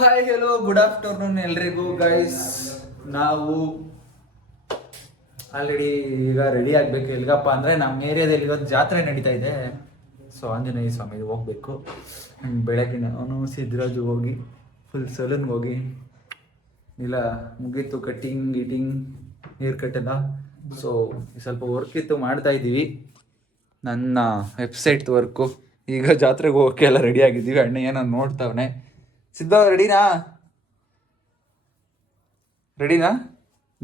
Hi hello good afternoon ಎಲ್ರಿಗೂ guys. ನಾವು already ಈಗ ರೆಡಿ ಆಗಬೇಕು. ಎಲ್ಗಪ್ಪ ಅಂದರೆ ನಮ್ಮ ಏರಿಯಾದಲ್ಲಿ ಇವತ್ತು ಜಾತ್ರೆ ನಡೀತಾ ಇದೆ. ಸೊ ಆಂಜನೇಯ ಸ್ವಾಮಿಗೆ ಹೋಗ್ಬೇಕು. ಬೆಳಗ್ಗೆ ನಾನು ಸಿದ್ದರಾಜು ಹೋಗಿ ಫುಲ್ ಸಲೂನ್ಗೆ ಹೋಗಿ ಇಲ್ಲ ಮುಗೀತು ಕಟ್ಟಿಂಗ್ ಗೀಟಿಂಗ್ ಹೇರ್ ಕಟ್ ಎಲ್ಲ. ಸೊ ಸ್ವಲ್ಪ ವರ್ಕ್ ಇತ್ತು, ಮಾಡ್ತಾ ಇದ್ದೀವಿ ನನ್ನ ವೆಬ್ಸೈಟ್ ವರ್ಕು. ಈಗ ಜಾತ್ರೆಗೆ ಹೋಗೋಕ್ಕೆ ಎಲ್ಲ ರೆಡಿ ಆಗಿದ್ದೀವಿ. ಅಣ್ಣ ಏನೋ ನೋಡ್ತಾವನೆ. ಸಿದ್ಧ ರೆಡಿನಾ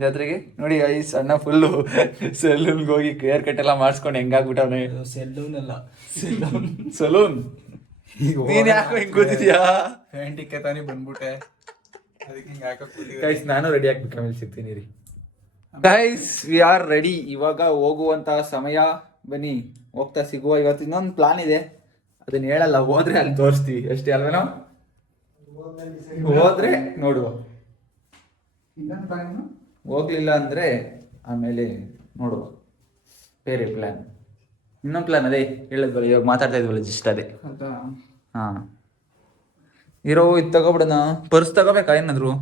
ಜಾತ್ರೆಗೆ? ನೋಡಿ ಐಸ್ ಅಣ್ಣ ಫುಲ್ಲು ಸೆಲೂನ್ಗೆ ಹೋಗಿ ಹೇರ್ ಕಟ್ ಎಲ್ಲ ಮಾಡಿಸ್ಕೊಂಡು ಹೆಂಗಾಗ್ಬಿಟ್ಟವನೆ. ಸಲೂನ್ ನೀನ್ ಯಾಕೆ ಹಿಂಗೆ ಕೂತಿದ್ಯಾ? ಹ್ಯಾಂಡಿಕೆ ತಾನೇ ಬಂದ್ಬಿಟ್ಟೆ, ಅದಕ್ಕೆ ಹಿಂಗೆ ಗೈಸ್ ನಾನು ರೆಡಿ ಆಗ್ಬೇಕು, ಆಮೇಲೆ ಸಿಗ್ತೀನಿ ರೀ. Guys we are ready. ಇವಾಗ ಹೋಗುವಂತ ಸಮಯ, ಬನ್ನಿ ಹೋಗ್ತಾ ಸಿಗುವ. ಇವತ್ತು ಇನ್ನೊಂದು ಪ್ಲಾನ್ ಇದೆ, ಅದನ್ನ ಹೇಳಲ್ಲ, ಹೋದ್ರೆ ಅಲ್ಲಿ ತೋರಿಸ್ತೀವಿ ಅಷ್ಟೇ ಅಲ್ವೇನೋ. ಹೋದ್ರೆ ನೋಡುವ, ಹೋಗ್ಲಿಲ್ಲ ಅಂದ್ರೆ ಆಮೇಲೆ ನೋಡುವ. ಬೇರೆ ಪ್ಲಾನ್, ಇನ್ನೊಂದು ಪ್ಲಾನ್ ಅದೇ ಹೇಳಿದ್ವಲ್ಲ, ಇವಾಗ ಮಾತಾಡ್ತಾ ಇದ್ವಲ್ಲ ಜಸ್ಟ್ ಅದೇ. ಹಾ ಇರೋ ಇದು ತಗೋಬಿಡೋಣ. ಪರ್ಸ್ ತಗೋಬೇಕಾ ಏನಾದ್ರು?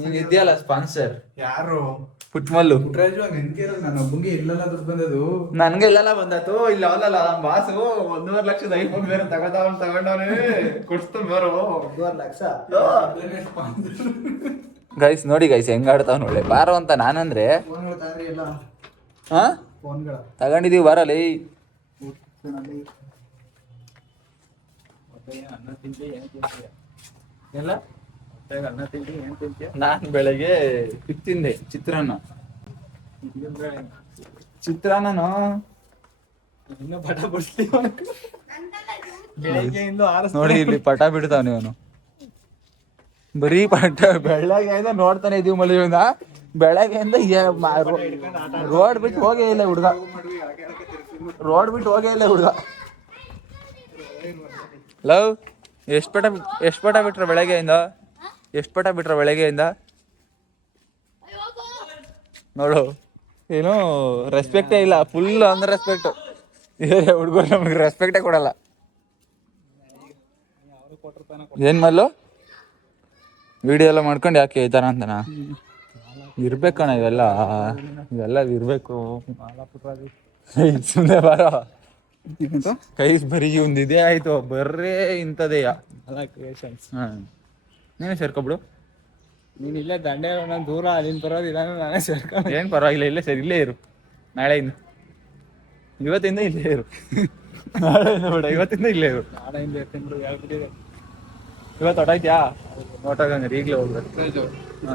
ನೀನ್ ಇದೆಯಲ್ಲ ಸ್ಪಾನ್ಸರ್, ಯಾರು? ಪುಟ್ಮಲ್ಲು. ನನ್ನ ಒಬ್ಬಂಗೆ ಇಲ್ಲಲ್ಲ ದುಡ್ಡು ಬಂದದು, ನನ್ಗೆ ಇಲ್ಲೆಲ್ಲ ಬಂದಾತು. ಇಲ್ಲ ಅವಲ್ಲ ನಮ್ಮ ಬಾಸು 1.5 ಲಕ್ಷದ ಐಫೋನ್ ಬೇರೆ ತಗೊಂಡವನೇ ಕೊಡ್ಸ್ತಾನೆ ಬೇರೆ 1.5 ಲಕ್ಷ. ಗೈಸ್ ನೋಡಿ ಗೈಸ್ ಹೆಂಗ್ ಆಡ್ತಾವ್ ನೋಡಿ. ಬಾರೋ ಅಂತ ನಾನಂದ್ರೆ ಹಾ ತಗೊಂಡಿದೀವಿ ಬಾರಲ್ಲಿ. ಎಲ್ಲ ನಾನ್ ಬೆಳಗ್ಗೆ ತಿಂದೆ ಚಿತ್ರಾನ್ನ. ಚಿತ್ರಾನ್ನನು ಇನ್ನು ಪಟ ಬಿಡ್ತೀವಿ ನೋಡಿ. ಇಲ್ಲಿ ಪಟ ಬಿಡ್ತಾವ ನೀವನು, ಬರೀ ಪಟ. ಬೆಳಗ್ಗೆಯಿಂದ ನೋಡ್ತಾನೆ ಇದೀವಿ ಮಲ್ಲಿಯಿಂದ, ಬೆಳಗ್ಗೆಯಿಂದ ರೋಡ್ ಬಿಟ್ಟು ಹೋಗೇ ಇಲ್ಲ ಹುಡುಗ. ರೋಡ್ ಬಿಟ್ಟು ಹೋಗೇ ಇಲ್ಲ ಹುಡುಗ. ಲವ್ ಎಷ್ಟು ಪಟ ಬಿಟ್ರ ಬೆಳಗ್ಗೆಯಿಂದ? ಎಷ್ಟು ಪಟ ಬಿಟ್ರ ಬೆಳಗ್ಗೆಯಿಂದ? ನೋಡು, ಏನು ರೆಸ್ಪೆಕ್ಟೇ ಇಲ್ಲ, ಫುಲ್ ಅಂದ್ರೆ ರೆಸ್ಪೆಕ್ಟ್. ಹುಡುಗರು ನಮಗೆ ರೆಸ್ಪೆಕ್ಟೇ ಕೊಡಲ್ಲ. ಏನ್ ಮಲ್ಲು ವಿಡಿಯೋ ಎಲ್ಲ ಮಾಡ್ಕೊಂಡು ಯಾಕೆ ಈ ಥರ ಅಂತನಾ? ಇರ್ಬೇಕಣ್ಣ ಇವೆಲ್ಲ ಇರ್ಬೇಕು. ಸುಮ್ಮನೆ ಬಾರ, ಕೈ ಬರೀ ಒಂದಿದೆ ಆಯ್ತು, ಬರ್ರೇ ಇಂಥದೆಯ ಹಾ. ನೀನೇ ಸೇರ್ಕೊಬಿಡು. ನೀನ್ ಇಲ್ಲೇ ದಂಡೆ ನಾನು ದೂರ ಅಲ್ಲಿಂದ ಬರೋದಿಲ್ಲ, ನಾನೇ ಸೇರ್ಕೊ. ಏನ್ ಪರವಾಗಿಲ್ಲ, ಇಲ್ಲೇ ಸರಿ, ಇಲ್ಲೇ ಇರು. ನಾಳೆಯಿಂದ ಇವತ್ತಿಂದ ಇಲ್ಲೇ ಇರು. ನಾಳೆಯಿಂದ ಬೇಡ, ಇವತ್ತಿಂದ ಇಲ್ಲೇ ಇರು. ನಾಳೆಯಿಂದ ಇರ್ತೀನಿ ಬಿಡು, ಹೇಳ್ಬಿಟ್ಟಿದೆ. ಇವತ್ತು ಹೊಟಾಯ್ತ್ಯಾ? ಹೊಟಾಗಂದ್ರೆ ಈಗಲೇ ಹೋಗ್ಬೇಕು.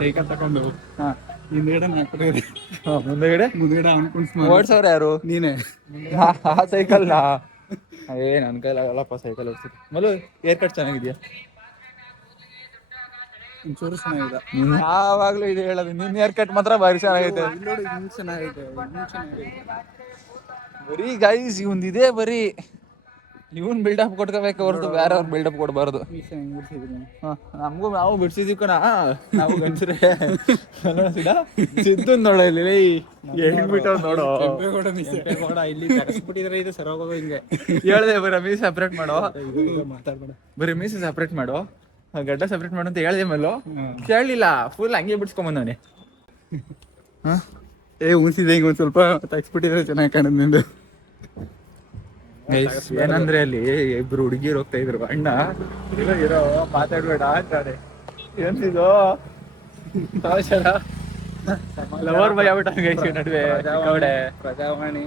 ಸೈಕಲ್ ತಗೊಂಡು ಹಾ ಹಿಂದ್ಗಡೆ ನಾಲ್ಕು ಮುಂದೆಗಡೆ ಅನ್ಕೊಂಡು ಓಡ್ಸವ್ರೆ ಯಾರು? ನೀನೇ. ಆ ಸೈಕಲ್ನ ನನ್ ಕೈಲಾಗಲ್ಲಪ್ಪ ಸೈಕಲ್ ಓಡಿಸ್ತೀನಿ. ಮಲು ಏರ್ ಕಟ್ ಚೆನ್ನಾಗಿದ್ಯಾ? ಒಂಚೂರು ಚೆನ್ನಾಗಿದೆ. ಯಾವಾಗ್ಲೂ ಇದು ಹೇಳೋದು, ನಿನ್ ಏರ್ ಕಟ್ ಮಾತ್ರ ಭಾರಿ ಚೆನ್ನಾಗೈತೆ. ಚೆನ್ನಾಗೈತೆ. ಬರೀ ಗೈಸ್ ಇವಂದಿದೆ, ಬರೀ ಇವನ್ ಬಿಲ್ಡಪ್ ಕೊಟ್ಕೋಬೇಕು ಹೊರತು ಬೇರೆ ಅವ್ರು ಬಿಲ್ಡಪ್ ಕೊಡ್ಬಾರ್ದು. ನಮಗೂ ನಾವು ಬಿಡ್ಸಿದೀವಿ ಕಣ, ನಾವು ಗಂಡ್ಸ್ರೆ. ಸಿದ್ದು ನೋಡ ಇಲ್ಲಿ ಹೇಳ್ಬಿಟ್ಟು ನೋಡೋ, ಇಲ್ಲಿ ತರಿಸ್ಬಿಟ್ಟಿದ್ರೆ ಇದು ಸರೋಗೋದು ಹಿಂಗೆ. ಹೇಳ್ದೆ ಬರೀ ಮೀಸೆ ಸಪ್ರೇಟ್ ಮಾಡೋ, ಬರೀ ಮೀಸೆ ಸಪ್ರೇಟ್ ಮಾಡೋ, ಗಡ್ಡ ಸಪ್ರೇಟ್ ಮಾಡು ಅಂತ ಹೇಳ್ದೆ. ಮೇಲೂ ಕೇಳಲಿಲ್ಲ, ಫುಲ್ ಹಂಗೆ ಬಿಡ್ಸ್ಕೊಂಬಂದವನೆ. ಉಣ್ಸಿದೆ ಹಿಂಗೆ ಒಂದ್ ಸ್ವಲ್ಪ ತಗ್ಸ್ಬಿಟ್ಟಿದ್ರೆ ಚೆನ್ನಾಗಿ ಕಾಣದ್ ನಿಂದು. ಏನಂದ್ರೆ ಅಲ್ಲಿ ಇಬ್ರು ಹುಡುಗಿರು ಹೋಗ್ತಾ ಇದ್ರು. ಅಣ್ಣ ಇರೋ ಮಾತಾಡ್ಬೇಡ ಅಂತಾರೆ. ಏನಿದು ಲವರ್ ಭಯ ಬಿಟ್ಟ ನಡುವೆ ಪ್ರಜಾವಾಣಿ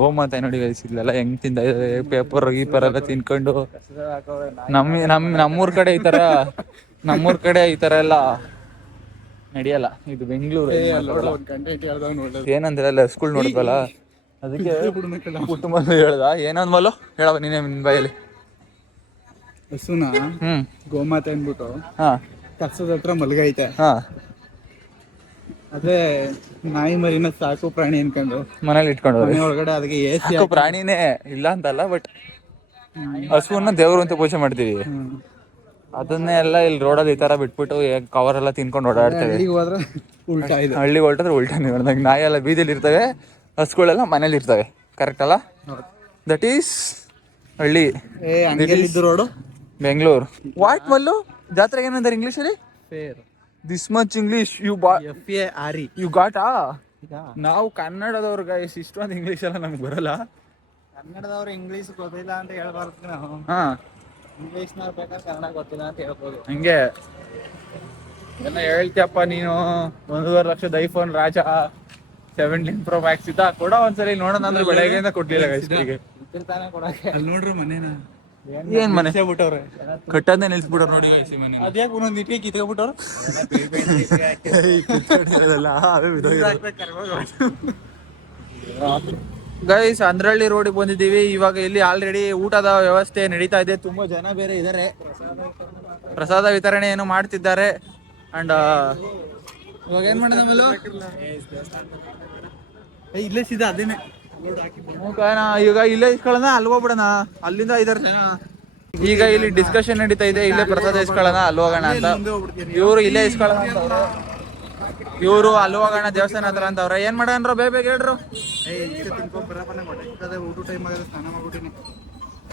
ಗೋಮಾತೆ ನೋಡಿ ಗೈಸ್. ಇಲ್ಲೆಲ್ಲ ಹೆಂಗ್ ತಿಂದ ಪೇಪರ್ ಗೀಪರ್ ಎಲ್ಲ ತಿನ್ಕೊಂಡು. ನಮ್ಮೂರ್ ಕಡೆ ಈ ತರ ಎಲ್ಲ ನಡೆಯಲ್ಲ. ಇದು ಬೆಂಗಳೂರು. ಏನಂದ್ರೆ ಅಲ್ಲ ಸ್ಕೂಲ್ ನೋಡಿದ್ವಲ್ಲ, ಅದಕ್ಕೆ ಕುಟುಂಬ ಹೇಳ್ದ. ಏನಂದ್ ಮಲು ಹೇಳವ ನೀನೇ ನಿನ್ ಬಾಯಲ್ಲಿ. ಹಸುನ ಗೋಮಾತೆ ಅಂದ್ಬಿಟ್ಟು ಹಾ ಕಸದ ಹತ್ರ ಮಲ್ಗೈತೆ. ಹಾ ಅದೇ ನಾಯಿ ಮರಿನ ಸಾಕು ಪ್ರಾಣಿ ಅನ್ಕೊಂಡು ಮನೇಲಿ ಇಟ್ಕೊಂಡು ಒಳಗಡೆ ಅದಕ್ಕೆ ಎಸಿ ಪ್ರಾಣಿನೇ ಇಲ್ಲ ಅಂತಲ್ಲ, ಬಟ್ ಹಸುವನ್ನ ದೇವ್ರು ಅಂತ ಪೂಜೆ ಮಾಡ್ತೀವಿ. ಅದನ್ನೇ ಎಲ್ಲ ಇಲ್ಲಿ ರೋಡಲ್ಲಿ ಈ ತರ ಬಿಟ್ಬಿಟ್ಟು ಕವರ್ ಎಲ್ಲ ತಿನ್ಕೊಂಡು ಓಡಾಡ್ತೇವೆ. ಹಳ್ಳಿಗೆ ಹೊರಟಿದ್ರೆ ಉಲ್ಟಾ ನೀವು ನಾಯಿ ಎಲ್ಲ ಬೀದಿಲಿ ಇರ್ತವೆ, ಹಸುಗಳೆಲ್ಲ ಮನೇಲಿ ಇರ್ತವೆ. ಕರೆಕ್ಟ್ ಅಲ್ಲ? ದಟ್ ಈಸ್ ಹಳ್ಳಿ. ರೋಡು ಬೆಂಗಳೂರು. ವಾಟ್ ಮಲ್ಲು ಜಾತ್ರೆಗೆ ಏನಂತಾರೆ ಇಂಗ್ಲೀಷಲ್ಲಿ? Fair. This much English FARE. You got ನಾವು ಕನ್ನಡದವ್ರು ಗೈಸ್, ಇಷ್ಟೊಂದು ಇಂಗ್ಲೀಷ್ ಎಲ್ಲ ನಮ್ಗೆ ಬರಲ್ಲ. ಕನ್ನಡದವ್ರು ಇಂಗ್ಲೀಷ್ ಗೊತ್ತಿಲ್ಲ ಅಂತ ಹೇಳ್ಬಾರ್ದು ನಾವು. ಹಾ, ಇಂಗ್ಲೀಷ್ನವ್ರು ಬೇಕಾದ್ರೆ ಕನ್ನಡ ಗೊತ್ತಿಲ್ಲ ಅಂತ ಹೇಳ್ಬೋದು. ಹಂಗೆ ಎಲ್ಲ ಹೇಳ್ತೀಯಪ್ಪ ನೀನು. 1.5 ಲಕ್ಷದ ಐಫೋನ್ ರಾಜ 17 Pro Max ಇದ್ದ ಕೊಡ ಒಂದ್ಸಲಿ ನೋಡೋಣ ಅಂದ್ರೆ ಬೆಳಗ್ಗೆಯಿಂದ ಕೊಡ್ಲಿಲ್ಲ ಗೈಸ್. ಇದ್ದಿರ್ತಾನೆ ಕೊಡಕ್ಕೆ. ಅಲ್ಲಿ ನೋಡ್ರಿ ಮನೇನ ಏನ್ ಮನೆ ಬಿಟ್ಟವ್ರೆ, ಕಟ್ಟದ್ನೇ ನಿಲ್ಸ್ಬಿಟ್ಟವ್ರು ನೋಡಿ ಗೈಸ್ ಈ ಮನೆ. ಅದ್ಯಾಕೆ ಒಂದೊಂದು ಇಟ್ಟಿಗೆ ಕಿತ್ಕೊಬಿಟ್ಟವ್ರು. ಗೈಸ್ ಅಂದ್ರಳ್ಳಿ ರೋಡಿಗೆ ಬಂದಿದ್ದೀವಿ. ಇವಾಗ ಇಲ್ಲಿ ಆಲ್ರೆಡಿ ಊಟದ ವ್ಯವಸ್ಥೆ ನಡೀತಾ ಇದೆ. ತುಂಬಾ ಜನ ಬೇರೆ ಇದ್ದಾರೆ. ಪ್ರಸಾದ ವಿತರಣೆ ಏನು ಮಾಡ್ತಿದ್ದಾರೆ. ಅಂಡ್ ಇವಾಗ ಏನ್ ಮಾಡೋಣ ಆಮೇಲೆ ಇಲ್ಲೇ ಸೀದಾ ಅದೇನೆ ಈಗ ಇಲ್ಲೇ ಇಸ್ಕೊಳ್ಳೋಣ, ಅಲ್ಲಿ ಹೋಗ್ಬಿಡೋಣ. ಅಲ್ಲಿಂದ 5 ಜನ. ಈಗ ಇಲ್ಲಿ ಡಿಸ್ಕಷನ್ ನಡೀತಾ ಇದೆ. ಇಲ್ಲೇ ಪ್ರಸಾದ ಇಸ್ಕೊಳ್ಳೋಣ ಅಲ್ಲಿ ಹೋಗೋಣ ಅಂತ. ಇವರು ಇಲ್ಲೇ ಇಸ್ಕೊಳ್ಳೋಣ ಅಂತವ್ರೆ. ಇವರು ಅಲ್ಲಿ ಹೋಗೋಣ ದೇವಸ್ಥಾನ ಹತ್ರ ಅಂತವ್ರೆ. ಏನ್ ಮಾಡೋಣ ಬೇಗ ಹೇಳ್ರು. ಊಟ ಟೈಮ್ ಆಗಿದೆ, ಸ್ನಾನ ಮಾಡ್ಬಿಟ್ಟಿನಿ.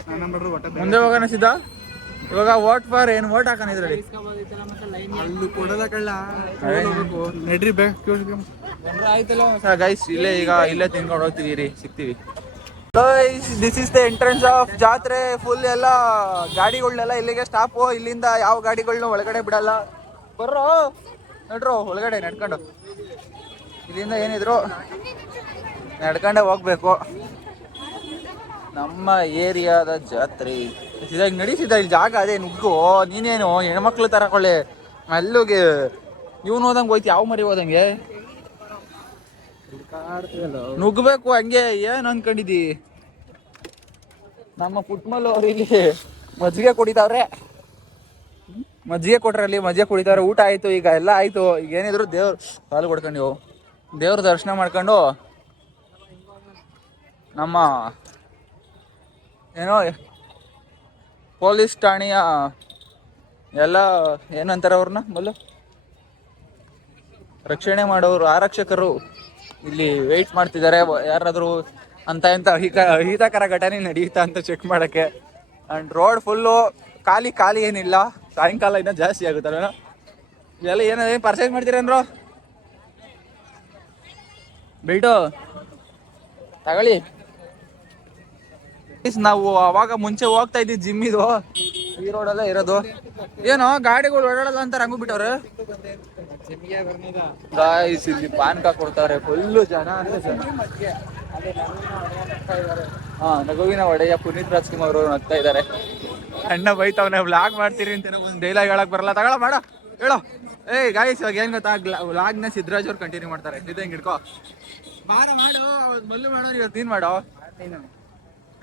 ಸ್ನಾನ ಮಾಡ್ರು ಹೊಟ್ಟೆ ಮುಂದೆ ಹೋಗೋಣ ಸಿದ್ಧ. ಇವಾಗ ವೋಟ್ ಫಾರ್ ಏನ್ ವೋಟ್ ಹಾಕೋಣ ಇದ್ರಲ್ಲಿ. ಅಲ್ಲಿ ಕೊಡದ ಕಳ್ಳ ನಡ್ರಿ ಬೇಕು. ಗೈಸ್ ಇಲ್ಲೇ ಈಗ ಇಲ್ಲೇ ತಿನ್ಕೊಂಡು ಹೋಗ್ತೀವಿ, ಸಿಗ್ತೀವಿ. Guys this is the entrance of ಜಾತ್ರೆ. ಫುಲ್ ಎಲ್ಲ ಗಾಡಿಗಳನ್ನೆಲ್ಲ ಇಲ್ಲಿಗೆ ಸ್ಟಾಪು. ಇಲ್ಲಿಂದ ಯಾವ ಗಾಡಿಗಳನ್ನ ಒಳಗಡೆ ಬಿಡಲ್ಲ. ಬರ್ರೋ ನಡ್ರು ಒಳಗಡೆ ನಡ್ಕೊಂಡು. ಇಲ್ಲಿಂದ ಏನಿದ್ರು ನಡ್ಕೊಂಡೆ ಹೋಗ್ಬೇಕು. ನಮ್ಮ ಏರಿಯಾದ ಜಾತ್ರೆ ಸೀದಾ ಹಿಂಗೆ ನಡೀತಿದ್ದ. ಇಲ್ಲಿ ಜಾಗ ಅದೇ ನುಗ್ಗು. ನೀನೇನು ಹೆಣ್ಮಕ್ಳು ತರಕೊಳ್ಳಿ ಅಲ್ಲಿಗೆ. ಇವ್ನು ಹೋದಂಗೆ ಹೋಯ್ತು, ಯಾವ ಮರಿ ಹೋದಂಗೆ ನುಗ್ಗಬೇಕು ಹಂಗೆ. ಏನ್ ಅನ್ಕೊಂಡಿದ್ದಿ? ನಮ್ಮ ಪುಟ್ಮಲ್ಲು ಅವ್ರು ಇಲ್ಲಿ ಮಜ್ಜಿಗೆ ಕುಡಿತಾವ್ರೆ. ಮಜ್ಜಿಗೆ ಕೊಟ್ರಲ್ಲಿ ಮಜ್ಜಿಗೆ ಕುಡಿತಾವ್ರೆ. ಊಟ ಆಯ್ತು, ಈಗ ಎಲ್ಲ ಆಯ್ತು. ಈಗ ಏನಿದ್ರು ದೇವ್ರ ಕಾಲು ಕೊಡ್ಕೊಂಡು ದೇವ್ರ ದರ್ಶನ ಮಾಡ್ಕೊಂಡು ನಮ್ಮ ಏನೋ ಪೊಲೀಸ್ ಠಾಣೆಯ ಎಲ್ಲ ಏನಂತಾರೆ ಅವ್ರನ್ನ ಮಲ್ಲು, ರಕ್ಷಣೆ ಮಾಡೋರು, ಆರಕ್ಷಕರು ಇಲ್ಲಿ ವೆಯ್ಟ್ ಮಾಡ್ತಿದ್ದಾರೆ. ಯಾರಾದರೂ ಅಂತ ಎಂತ ಅಹಿತಕರ ಘಟನೆ ನಡೆಯುತ್ತಾ ಅಂತ ಚೆಕ್ ಮಾಡೋಕ್ಕೆ. ಆ್ಯಂಡ್ ರೋಡ್ ಫುಲ್ಲು ಖಾಲಿ ಏನಿಲ್ಲ. ಸಾಯಂಕಾಲ ಇನ್ನೂ ಜಾಸ್ತಿ ಆಗುತ್ತಲ್ಲ. ಇದೆಲ್ಲ ಏನೇನು ಪರ್ಚೇಸ್ ಮಾಡ್ತೀರೇನ್ರು? ಬೆಲ್ಟು ತಗೊಳ್ಳಿ. ನಾವು ಅವಾಗ ಮುಂಚೆ ಹೋಗ್ತಾ ಇದ್ವಿ ಜಿಮ್. ಇದು ಈ ರೋಡಲ್ಲೇ ಇರೋದು. ಏನೋ ಗಾಡಿಗಳು ಓಡಾಡಲ್ಲ ಅಂತ ರಂಗು ಬಿಟ್ಟವ್ರೆ. ಗಾಯ್ಸ್ ಇಲ್ಲಿ ಪಾನ್ಕ ಕೊಡ್ತಾರೆ. ಫುಲ್ಲು ಜನ ಅಂದ್ರೆ ಜನ. ನಗುವಿನ ಒಡೆಯ ಪುನೀತ್ ರಾಜ್ಕುಮಾರ್ ಅವರು ನಗ್ತಾ ಇದ್ದಾರೆ. ಅಣ್ಣ ಬೈತವನೆ ವ್ಲಾಗ್ ಮಾಡ್ತೀರಿ ಅಂತ ಒಂದು ಡೈಲಾಗ್ ಹೇಳಕ್ ಬರಲ್ಲ. ತಗೊಳ ಮಾಡ ಹೇಳೋ. ಏಯ್ ಗಾಯ್ಸ್ ಇವಾಗ ಏನ್ ಗೊತ್ತಾ, ವ್ಲಾಗ್ನ ಸಿದ್ದರಾಜ್ ಅವ್ರು ಕಂಟಿನ್ಯೂ ಮಾಡ್ತಾರೆ. ಹಿಂಗೆ ಹಿಡ್ಕೋ ಮಾಡು. ಮಲ್ಲು ಮಾಡೋ, ಇವತ್ತು ನೀನ್ ಮಾಡೋ.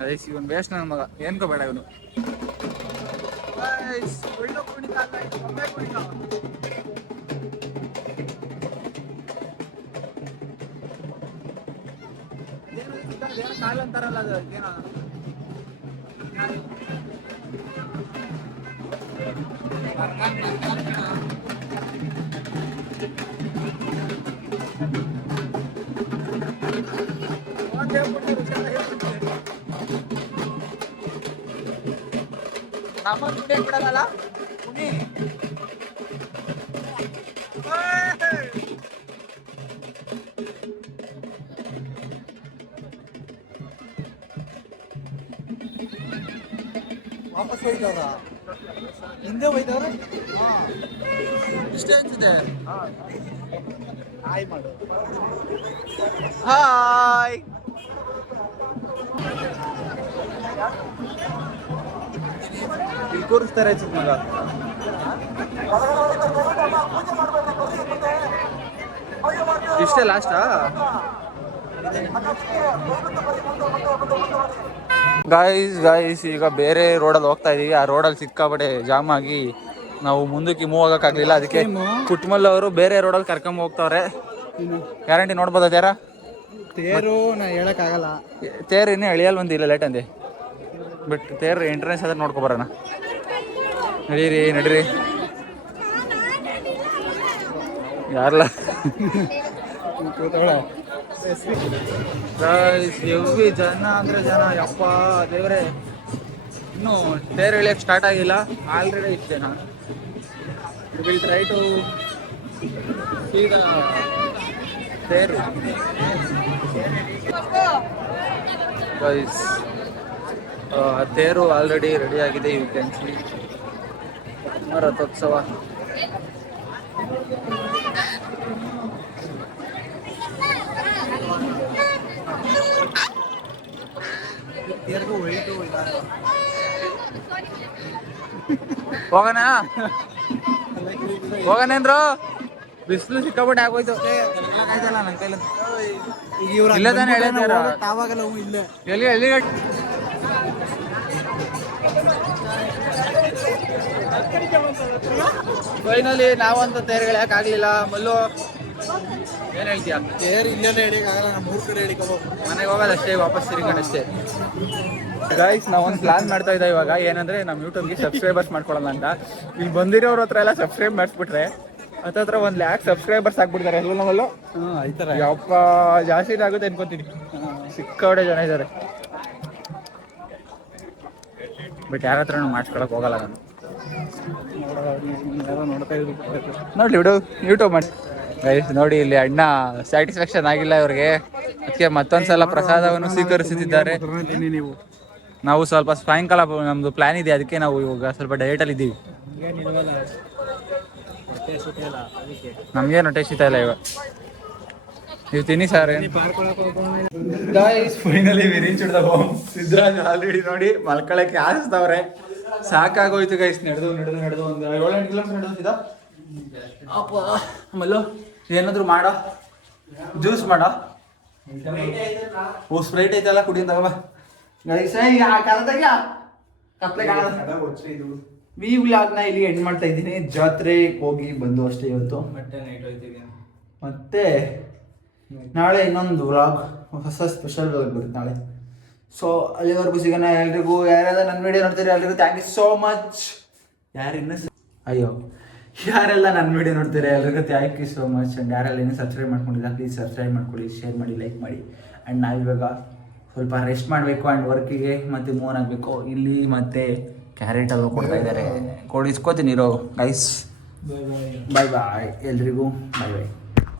ಗೈಸ್ ಇವನ್ ಬೇಸ್ ನನ್ನ ಮಗ, ಏನ್ಕೋಬೇಡ ಇವನು. ಅಂತಾರಲ್ಲ ಅದು ಏನೋ ನಮ್ಮ ಬಿಡಲ್ಲ ಪುನಿ. ವಾಪಸ್ ಹೋಯ್ತವ್ರ, ಹಿಂದೆ ಹೋಯ್ತವ್ರ. ಇಷ್ಟೇ ಆಗ್ತಿದೆ. ಹಾಯ್ ಮಾಡು. ಹಾಯ್. ಇಲ್ಲಿ ಕೂರಿಸ್ತಾರೆ ಚಿಕ್ಕ ಮಗ. ಇಷ್ಟೇ ಲಾಸ್ಟಾ? ಗಾಯ್ಸ್ ಈಗ ಬೇರೆ ರೋಡಲ್ಲಿ ಹೋಗ್ತಾ ಇದೀವಿ. ಆ ರೋಡಲ್ಲಿ ಸಿಕ್ಕಾಪಟ್ಟೆ ಜಾಮ್ ಆಗಿ ನಾವು ಮುಂದಕ್ಕೆ ಮೂವ್ ಆಗಕ್ಕಾಗ್ಲಿಲ್ಲ. ಅದಕ್ಕೆ ಕುಟ್ಮಲ್ ಅವರು ಬೇರೆ ರೋಡಲ್ಲಿ ಕರ್ಕೊಂಡ್ ಹೋಗ್ತಾವ್ರೆ. ಗ್ಯಾರಂಟಿ ನೋಡ್ಬೋದ ತೇರ? ತೇರು ನಾ ಹೇಳಕ್ಕಾಗಲ್ಲ. ತೇರು ಇನ್ನೂ ಎಳಿಯಲ್ ಬಂದಿಲ್ಲ, ಲೇಟ್ ಅಂದೆ. ಬಟ್ ತೇರು ಎಂಟ್ರೆನ್ಸ್ ಆದ್ರೆ ನೋಡ್ಕೊ ಬರೋಣ. ನಡೀರಿ ಯಾರಲ್ಲ ಎವ್ವಿ ಜನ ಅಂದ್ರೆ ಜನ, ಯಪ್ಪ ದೇವ್ರೆ. ಇನ್ನು ತೇರು ಎಳಿಯಕ್ಕೆ ಸ್ಟಾರ್ಟ್ ಆಗಿಲ್ಲ, ಆಲ್ರೆಡಿ ಇಷ್ಟೇ ನಾನು will try to see the ತೇರು. ಗೈಸ್ ತೇರು ಆಲ್ರೆಡಿ ರೆಡಿ ಆಗಿದೆ. ಯು ಕ್ಯಾನ್ ಸಿ ರಥೋತ್ಸವ. ಹೋಗೋಣ ಹೋಗೋಣೇಂದ್ರು, ಬಿಸಿಲು ಸಿಕ್ಕಾಬಿಟ್ಟು ಆಗೋಯ್ತು. ನನ್ನ ಕೈಲಿ ಇಲ್ಲ ತಾನೇ ಹೇಳಿದಾರ ಎಲ್ಲಿ ಎಲ್ಲಿ ಫೈನಲಿ ನಾವಂತೂ ತೇರು ಎಳೆಯಕ್ ಆಗ್ಲಿಲ್ಲ. ಮಲ್ಲು ಏನ್ ಹೇಳ್ತೀಯ? ತೇರು ಇಲ್ಲೆಲ್ಲ ಹೇಳಿಕ್ ಆಗಲ್ಲ, ನಮ್ಮ ಊರ್ ಕಡೆ ಹೇಳಿಕ್ ಮನೆಗೆ ಹೋಗೋದಷ್ಟೇ, ವಾಪಸ್ ತಿರ್ಗಣಷ್ಟೇ. ಗೈಸ್ ನಾವೊಂದು ಪ್ಲಾನ್ ಮಾಡ್ತಾ ಇದ್ದ ಇವಾಗ, ಏನಂದ್ರೆ ನಮ್ಮ ಯೂಟ್ಯೂಬ್ಗೆ ಸಬ್ಸ್ಕ್ರೈಬರ್ಸ್ ಮಾಡ್ಕೊಳ್ಳೋಣ ಅಂತ. ಇಲ್ಲಿ ಬಂದಿರೋರ ಹತ್ರ ಎಲ್ಲ ಸಬ್ಸ್ಕ್ರೈಬ್ ಮಾಡಿಸ್ಬಿಟ್ರೆ ಹತ್ರ 1 lakh ಸಬ್ಸ್ಕ್ರೈಬರ್ಸ್ ಆಗ್ಬಿಡ್ತಾರೆ ಅಲ್ವ ನಮ್ಮಲ್ಲೂ. ಆಯ್ತಾರ ಯಪ್ಪ ಜಾಸ್ತಿ ಆಗುತ್ತೆ ಅನ್ಕೋತೀನಿ, ಸಿಕ್ಕಾಡೆ ಜನ ಇದ್ದಾರೆ. ಬಟ್ ಯಾರ ಹತ್ರನೂ ಮಾಡಿಸ್ಕೊಳಕ್ ಹೋಗಲ್ಲ ನಾನು. ನೋಡ್ತಾ ಇದ್ರು ನೋಡ್ಲಿ ಬಿಡು, ಯೂಟ್ಯೂಬ್ ಮಾಡಿ. ಗೈಸ್ ನೋಡಿ, ಇಲ್ಲಿ ಅಣ್ಣ ಸ್ಯಾಟಿಸ್ಫ್ಯಾಕ್ಷನ್ ಆಗಿಲ್ಲ ಇವ್ರಿಗೆ, ಅದಕ್ಕೆ ಮತ್ತೊಂದ್ಸಲ ಪ್ರಸಾದವನ್ನು ಸ್ವೀಕರಿಸುತ್ತಿದ್ದಾರೆ. ನೀವು ನಾವು ಸ್ವಲ್ಪ ಸಾಯಂಕಾಲ ನಮ್ದು ಪ್ಲಾನ್ ಇದೆ, ಅದಕ್ಕೆ ನಾವು ಇವಾಗ ಸ್ವಲ್ಪ ಡಯಟಲ್ಲಿ ಇದ್ದೀವಿ. ನಮ್ಗೇನು ಹೊಟ್ಟೆ ಶೀತ ಇಲ್ಲ ಇವಾಗ. ನೀವು ತಿನ್ನಿ sir. Finally we reached the home. Siddaraj already ನೋಡಿ ಮಲ್ಕೊಳಕ್ಕೆ ಆರಿಸ್ತವ್ರೆ. ಸಾಕಾಗೋಯ್ತು ಗೈಸ್, ನಡೆದು ಒಂದು 7-8 ಕಿಲೋಮೀಟರ್ ನಡೆದಿದ್ದ. ಅಪ್ಪ ಮಲ್ಲು ಏನಾದ್ರು ಮಾಡೋ, ಜ್ಯೂಸ್ ಮಾಡೋ. ಓ ಸ್ಪ್ರೈಟ್ ಐತಲ್ಲ, ಕುಡಿಯಿಂದ ಗೈಸ್. ವಿ ವ್ಲಾಗ್ನ ಇಲ್ಲಿ ಎಂಡ್ ಮಾಡ್ತಾ ಇದ್ದೀನಿ. ಜಾತ್ರೆಗೆ ಹೋಗಿ ಬಂದು ಅಷ್ಟೇ ಇವತ್ತು. ಮತ್ತೆ ನಾಳೆ ಇನ್ನೊಂದು ವ್ಲಾಗ್, ಹೊಸ ಸ್ಪೆಷಲ್ ವ್ಲಾಗ್ ಬರುತ್ತೆ ನಾಳೆ. ಸೊ ಅಲ್ಲಿವರೆಗೂ ಸಿಗೋಣ. ಎಲ್ರಿಗೂ ಯಾರೆಲ್ಲ ನನ್ನ ವಿಡಿಯೋ ನೋಡ್ತೀರಿ ಎಲ್ರಿಗೂ ಥ್ಯಾಂಕ್ ಯು ಸೋ ಮಚ್. ಯಾರೆಲ್ಲ ನನ್ನ ವಿಡಿಯೋ ನೋಡ್ತೀರಿ ಎಲ್ರಿಗೂ thank you so much. And ಯಾರೆಲ್ಲ ಇನ್ನೂ ಸಬ್ಸ್ಕ್ರೈಬ್ ಮಾಡ್ಕೊಂಡಿಲ್ಲ ಪ್ಲೀಸ್ ಸಬ್ಸ್ಕ್ರೈಬ್ ಮಾಡ್ಕೊಳ್ಳಿ, ಶೇರ್ ಮಾಡಿ, ಲೈಕ್ ಮಾಡಿ. ಆ್ಯಂಡ್ ನಾವಿವಾಗ ಸ್ವಲ್ಪ ರೆಸ್ಟ್ ಮಾಡಬೇಕು ಆ್ಯಂಡ್ ವರ್ಕಿಗೆ ಮತ್ತೆ ಮೂವ್ ಆಗಬೇಕು. ಇಲ್ಲಿ ಮತ್ತೆ ಕ್ಯಾರೆಟ್ ಅಲ್ವ ಕೊಡ್ತಾ ಇದ್ದಾರೆ, ಕೊಡಿಸ್ಕೋತೀನಿ ಇರೋ ಗೈಸ್. ಬಾಯ್ ಬಾಯ್ ಎಲ್ರಿಗೂ, ಬಾಯ್ ಬಾಯ್.